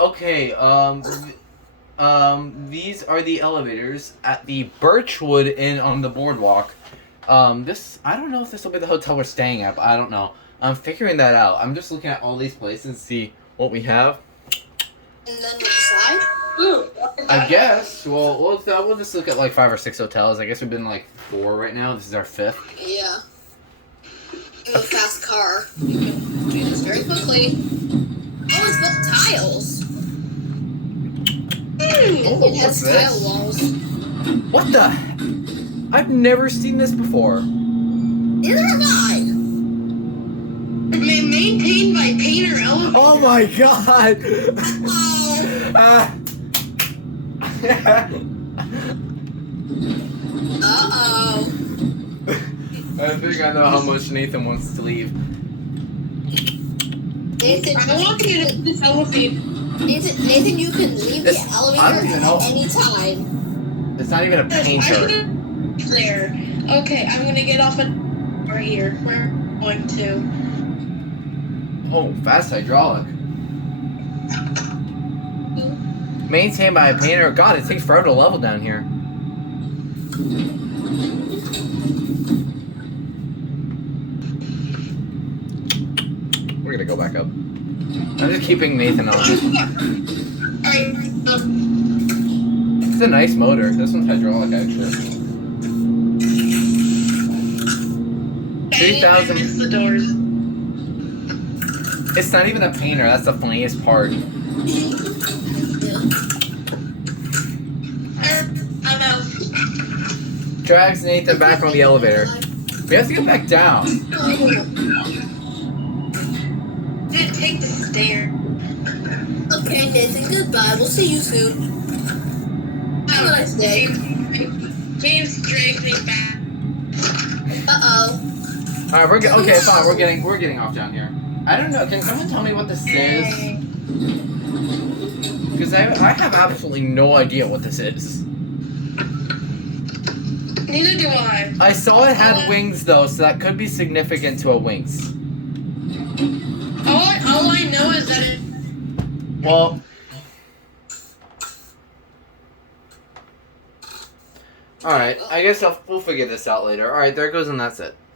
Okay, these are the elevators at the Birchwood Inn on the boardwalk. I don't know if this will be the hotel we're staying at, but I don't know. I'm figuring that out. I'm just looking at all these places and see what we have. And then we slide? Ooh. I guess. Well, we'll just look at like 5 or 6 hotels. I guess we've been like 4 right now. This is our 5th. Yeah. You have a fast car. You can do this very quickly. Oh, it's built tiles. It has tile walls. What the? I've never seen this before. Neither have I. Maintained by painter elevator. Oh my god! Uh-oh. I think I know how much Nathan wants to leave. Nathan, I want to get into this elevator. Nathan, you can leave the elevator I don't even know. at any time. It's not even a painter. There. Okay, I'm gonna get off right here. We're going to. Oh, fast hydraulic. Maintained by a painter. God, it takes forever to level down here. We're gonna go back up. I'm just keeping Nathan on. Alright, It's a nice motor. This one's hydraulic, actually. 3,000. I missed the doors. It's not even a painter. That's the funniest part. I'm out. Drags Nathan back from the elevator. We have to get back down. Didn't take the stair. Okay, Nathan, goodbye. We'll see you soon. Have a nice day. James dragged me back. Uh-oh. Alright, okay, fine. We're getting off down here. I don't know. Can someone tell me what this is? Because I have absolutely no idea what this is. Neither do I. I saw it had wings though, so that could be significant to a wings. All I know is that it. Well. Alright, I guess we'll figure this out later. Alright, there goes and that's it.